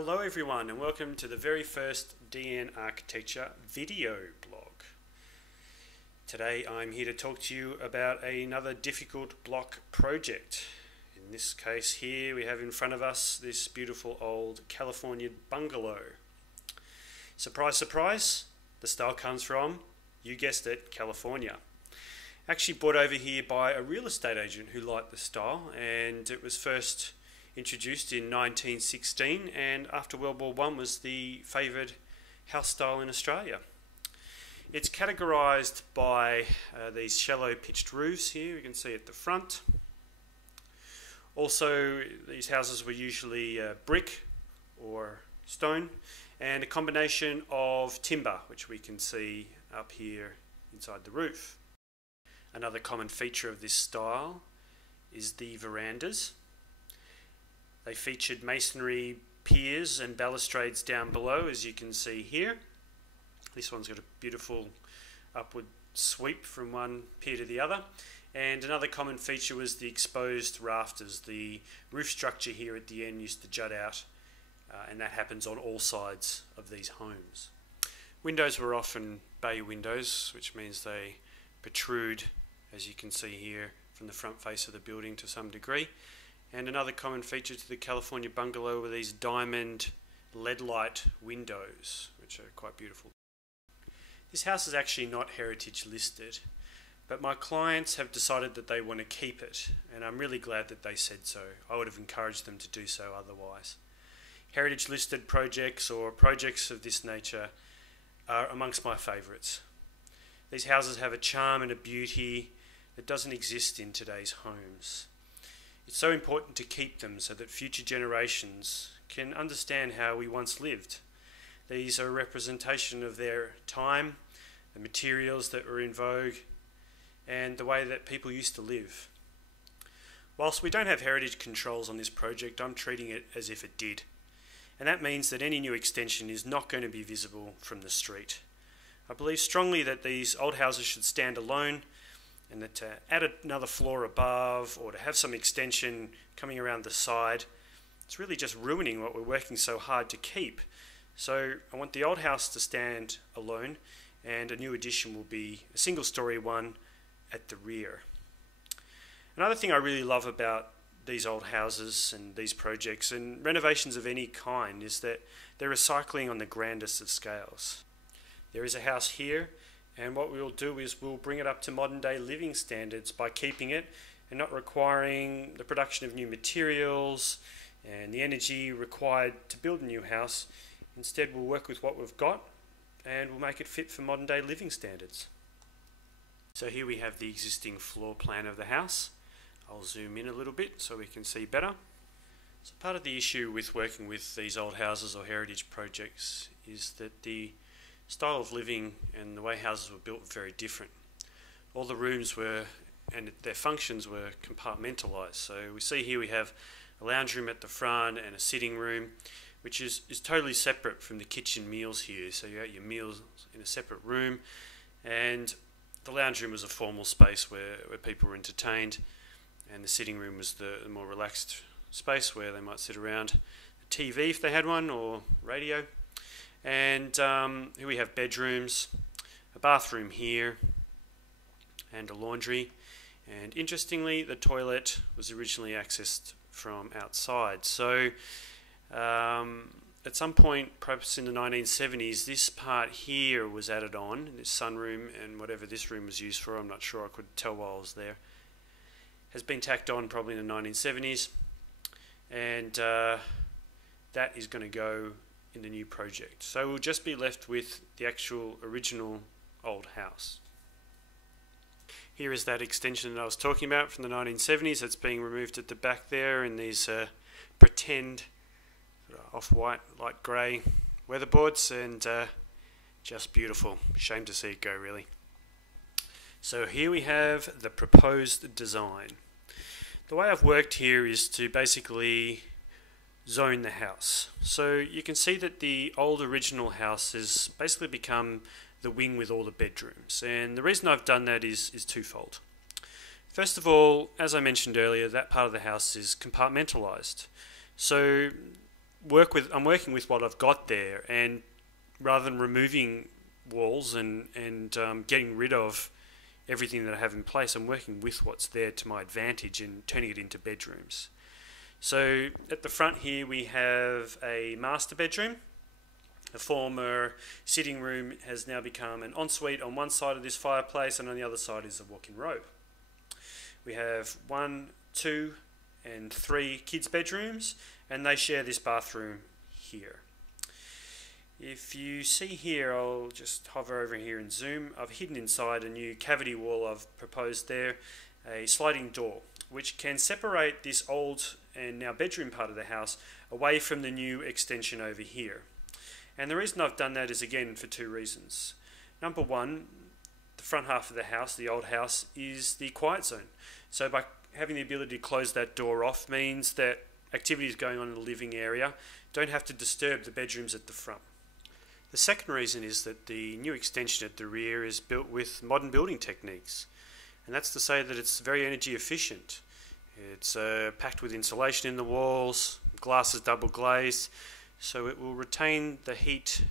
Hello everyone and welcome to the very first DN Architecture video blog. Today I'm here to talk to you about another difficult block project. In this case here we have in front of us this beautiful old California bungalow. Surprise, surprise, the style comes from, you guessed it, California. Actually brought over here by a real estate agent who liked the style, and it was first introduced in 1916, and after World War I was the favoured house style in Australia. It's categorised by these shallow pitched roofs here, you can see at the front. Also these houses were usually brick or stone, and a combination of timber, which we can see up here inside the roof. Another common feature of this style is the verandas. They featured masonry piers and balustrades down below, as you can see here. This one's got a beautiful upward sweep from one pier to the other. And another common feature was the exposed rafters. The roof structure here at the end used to jut out, and that happens on all sides of these homes. Windows were often bay windows, which means they protrude, as you can see here, from the front face of the building to some degree. And another common feature to the California bungalow were these diamond LED light windows, which are quite beautiful. This house is actually not heritage listed, but my clients have decided that they want to keep it, and I'm really glad that they said so. I would have encouraged them to do so otherwise. Heritage listed projects or projects of this nature are amongst my favourites. These houses have a charm and a beauty that doesn't exist in today's homes. It's so important to keep them so that future generations can understand how we once lived. These are a representation of their time, the materials that were in vogue, and the way that people used to live. Whilst we don't have heritage controls on this project, I'm treating it as if it did. And that means that any new extension is not going to be visible from the street. I believe strongly that these old houses should stand alone, and that to add another floor above or to have some extension coming around the side, it's really just ruining what we're working so hard to keep. So I want the old house to stand alone, and a new addition will be a single story one at the rear. Another thing I really love about these old houses and these projects and renovations of any kind is that they're recycling on the grandest of scales. There is a house here, and what we'll do is we'll bring it up to modern day living standards by keeping it and not requiring the production of new materials and the energy required to build a new house. Instead, we'll work with what we've got and we'll make it fit for modern day living standards. So here we have the existing floor plan of the house. I'll zoom in a little bit so we can see better. So part of the issue with working with these old houses or heritage projects is that the style of living and the way houses were built were very different. All the rooms were, and their functions were compartmentalised. So we see here we have a lounge room at the front and a sitting room, which is totally separate from the kitchen meals here. So you have your meals in a separate room, and the lounge room was a formal space where people were entertained, and the sitting room was the more relaxed space where they might sit around a TV if they had one, or radio. And here we have bedrooms, a bathroom here, and a laundry. And interestingly, the toilet was originally accessed from outside. So at some point, perhaps in the 1970s, this part here was added on, this sunroom, and whatever this room was used for, I'm not sure, I could tell while I was there, has been tacked on probably in the 1970s, and that is going to go in the new project. So we'll just be left with the actual original old house. Here is that extension that I was talking about from the 1970s. That's being removed at the back there in these pretend off-white, light grey weatherboards, and just beautiful. Shame to see it go, really. So here we have the proposed design. The way I've worked here is to basically zone the house. So you can see that the old original house has basically become the wing with all the bedrooms, and the reason I've done that is twofold. First of all, as I mentioned earlier, that part of the house is compartmentalised. So I'm working with what I've got there, and rather than removing walls and getting rid of everything that I have in place, I'm working with what's there to my advantage and turning it into bedrooms. So at the front here we have a master bedroom. A former sitting room has now become an ensuite on one side of this fireplace, and on the other side is a walk-in robe. We have 1, 2 and 3 kids' bedrooms, and they share this bathroom here. If you see here, I'll just hover over here and zoom. I've hidden inside a new cavity wall I've proposed there, a sliding door, which can separate this old and now bedroom part of the house away from the new extension over here. And the reason I've done that is again for 2 reasons. Number one, the front half of the house, the old house, is the quiet zone. So by having the ability to close that door off means that activities going on in the living area don't have to disturb the bedrooms at the front. The second reason is that the new extension at the rear is built with modern building techniques, and that's to say that it's very energy efficient. It's packed with insulation in the walls, glass is double glazed, so it will retain the heat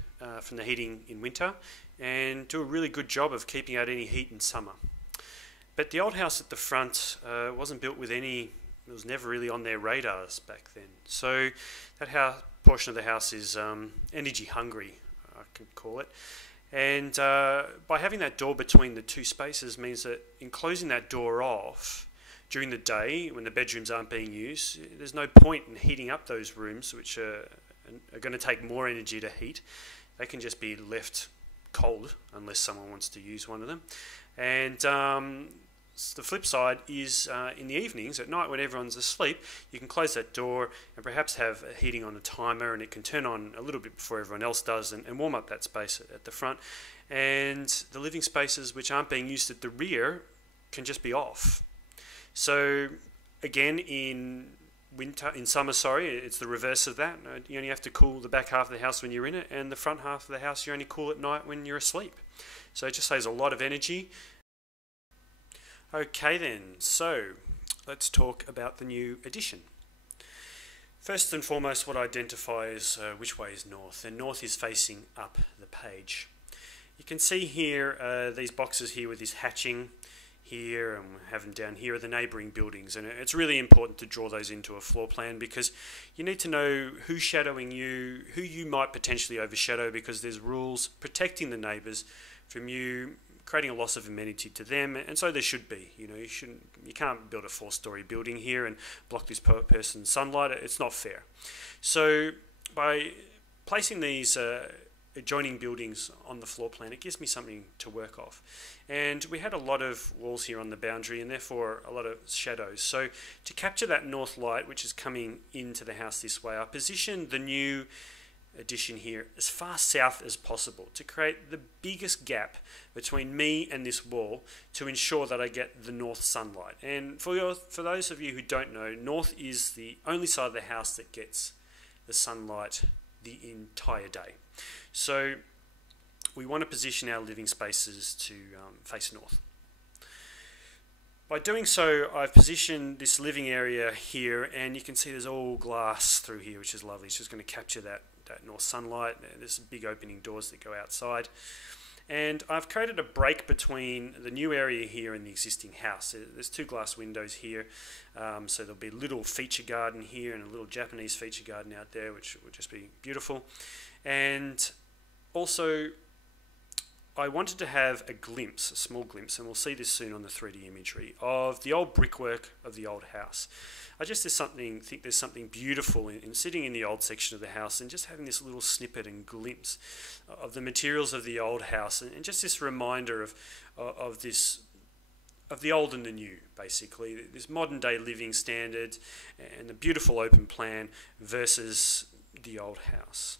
from the heating in winter and do a really good job of keeping out any heat in summer. But the old house at the front wasn't built with any, it was never really on their radars back then. So that portion of the house is energy hungry, I can call it. And by having that door between the 2 spaces means that in closing that door off during the day when the bedrooms aren't being used, there's no point in heating up those rooms, which are going to take more energy to heat. They can just be left cold unless someone wants to use one of them. And the flip side is in the evenings, at night when everyone's asleep, you can close that door and perhaps have heating on a timer, and it can turn on a little bit before everyone else does and warm up that space at the front. And the living spaces which aren't being used at the rear can just be off. So again, in summer, it's the reverse of that. You only have to cool the back half of the house when you're in it, and the front half of the house you only cool at night when you're asleep. So it just saves a lot of energy. Okay then, so let's talk about the new addition. First and foremost, what I identify is which way is north, and north is facing up the page. You can see here these boxes here with this hatching here, and we have them down here are the neighbouring buildings, and it's really important to draw those into a floor plan because you need to know who's shadowing you, who you might potentially overshadow, because there's rules protecting the neighbours from you creating a loss of amenity to them, and so there should be. You can't build a 4-story building here and block this person's sunlight. It's not fair. So by placing these adjoining buildings on the floor plan, it gives me something to work off. And we had a lot of walls here on the boundary and therefore a lot of shadows. So to capture that north light which is coming into the house this way, I positioned the new addition here as far south as possible to create the biggest gap between me and this wall to ensure that I get the north sunlight. And for those of you who don't know, north is the only side of the house that gets the sunlight the entire day. So we want to position our living spaces to face north. By doing so, I've positioned this living area here, and you can see there's all glass through here, which is lovely. It's just going to capture that north sunlight. There's big opening doors that go outside. And I've created a break between the new area here and the existing house. There's 2 glass windows here, so there'll be a little feature garden here and a little Japanese feature garden out there, which will just be beautiful. And also, I wanted to have a glimpse, a small glimpse, and we'll see this soon on the 3D imagery, of the old brickwork of the old house. I just think there's something beautiful in sitting in the old section of the house and just having this little snippet and glimpse of the materials of the old house, and just this reminder of the old and the new, basically, this modern day living standard and the beautiful open plan versus the old house.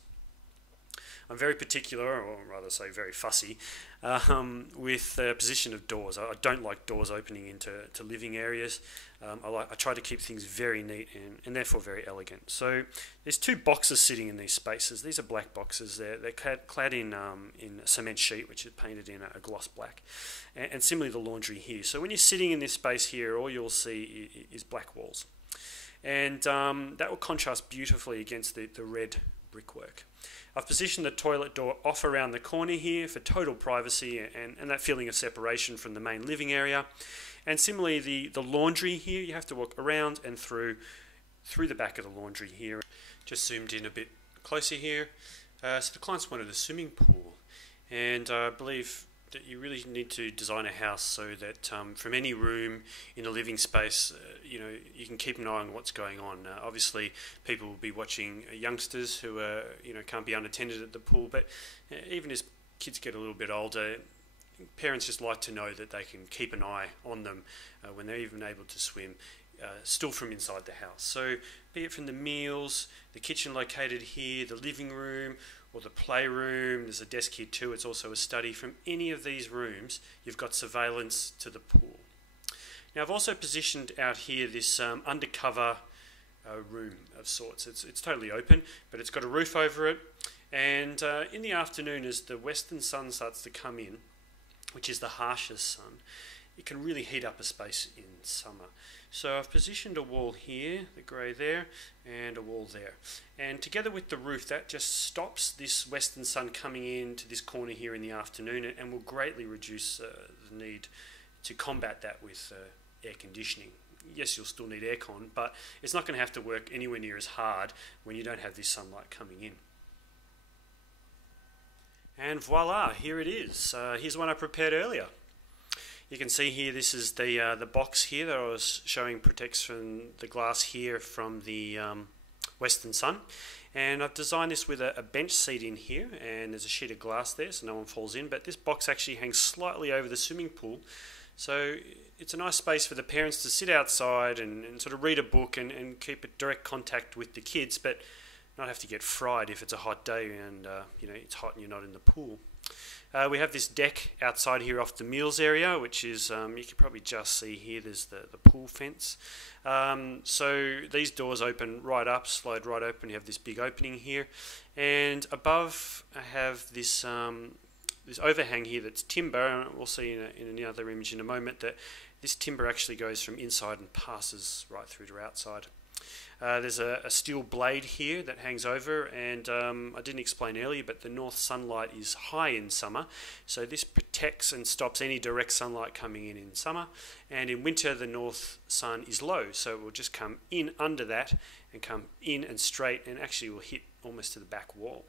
I'm very particular, or rather say very fussy, with the position of doors. I don't like doors opening into living areas. I try to keep things very neat and therefore very elegant. So there's 2 boxes sitting in these spaces. These are black boxes. They're clad in a cement sheet, which is painted in a gloss black. And similarly the laundry here. So when you're sitting in this space here, all you'll see is black walls. and that will contrast beautifully against the red brickwork. I've positioned the toilet door off around the corner here for total privacy and that feeling of separation from the main living area. And similarly, the laundry here, you have to walk around and through the back of the laundry here. Just zoomed in a bit closer here. So the clients wanted a swimming pool, and I believe that you really need to design a house so that from any room in a living space, you can keep an eye on what's going on. Obviously, people will be watching youngsters who can't be unattended at the pool, but even as kids get a little bit older, parents just like to know that they can keep an eye on them when they're even able to swim, still from inside the house. So be it from the meals, the kitchen located here, the living room, or the playroom, there's a desk here too, it's also a study. From any of these rooms, you've got surveillance to the pool. Now I've also positioned out here this undercover room of sorts. It's totally open, but it's got a roof over it, and in the afternoon as the western sun starts to come in, which is the harshest sun, it can really heat up a space in summer. So I've positioned a wall here, the grey there, and a wall there. And together with the roof, that just stops this western sun coming into this corner here in the afternoon and will greatly reduce the need to combat that with air conditioning. Yes, you'll still need aircon, but it's not going to have to work anywhere near as hard when you don't have this sunlight coming in. And voila, here it is. Here's one I prepared earlier. You can see here, this is the box here that I was showing protects from the glass here from the western sun. And I've designed this with a bench seat in here, and there's a sheet of glass there so no one falls in. But this box actually hangs slightly over the swimming pool. So it's a nice space for the parents to sit outside and sort of read a book and keep a direct contact with the kids, but not have to get fried if it's a hot day and it's hot and you're not in the pool. We have this deck outside here off the meals area, which is, you can probably just see here, there's the pool fence. So these doors open right up, slide right open, you have this big opening here. And above I have this this overhang here that's timber, and we'll see in another image in a moment that this timber actually goes from inside and passes right through to outside. There's a steel blade here that hangs over, and I didn't explain earlier, but the north sunlight is high in summer, so this protects and stops any direct sunlight coming in summer, and in winter the north sun is low, so it will just come in under that and come in and straight, and actually will hit almost to the back wall.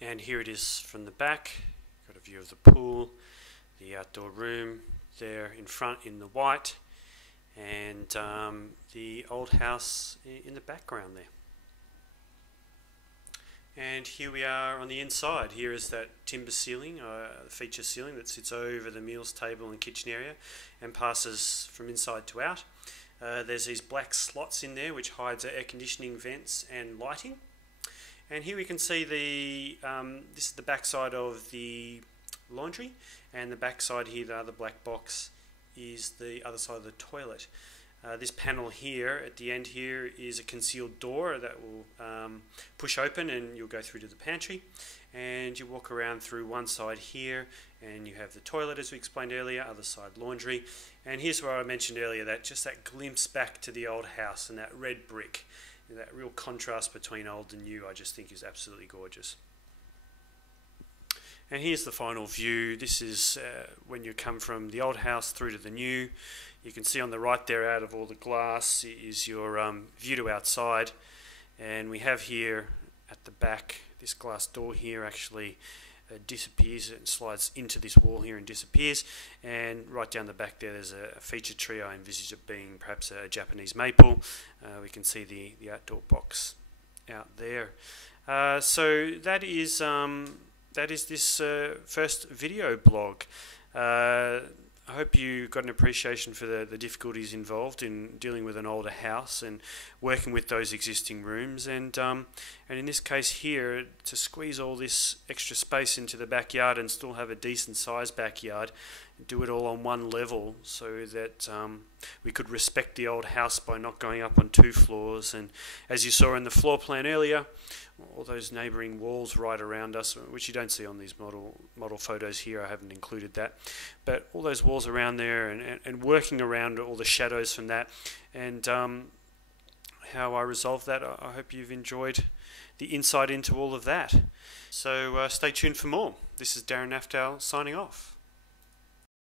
And here it is from the back. Got a view of the pool, the outdoor room there in front in the white, and the old house in the background there. And here we are on the inside. Here is that timber ceiling, feature ceiling that sits over the meals table and kitchen area and passes from inside to out. There's these black slots in there which hides air conditioning vents and lighting. And here we can see this is the back side of the laundry, and the back side here, the other black box, is the other side of the toilet. This panel here at the end here is a concealed door that will push open and you'll go through to the pantry, and you walk around through one side here and you have the toilet as we explained earlier, other side laundry, and here's where I mentioned earlier that just that glimpse back to the old house and that red brick, that real contrast between old and new, I just think is absolutely gorgeous. And here's the final view. This is when you come from the old house through to the new. You can see on the right there, out of all the glass, is your view to outside. And we have here at the back, this glass door here actually disappears and slides into this wall here and disappears. And right down the back there, there's a feature tree. I envisage it being perhaps a Japanese maple. We can see the outdoor box out there. So that is this first video blog. I hope you got an appreciation for the difficulties involved in dealing with an older house and working with those existing rooms, and in this case here, to squeeze all this extra space into the backyard and still have a decent sized backyard, do it all on one level so that we could respect the old house by not going up on 2 floors. And as you saw in the floor plan earlier, all those neighbouring walls right around us, which you don't see on these model photos here, I haven't included that, but all those walls around there, and working around all the shadows from that, and how I resolved that. I hope you've enjoyed the insight into all of that. So stay tuned for more. This is Darren Naftal signing off.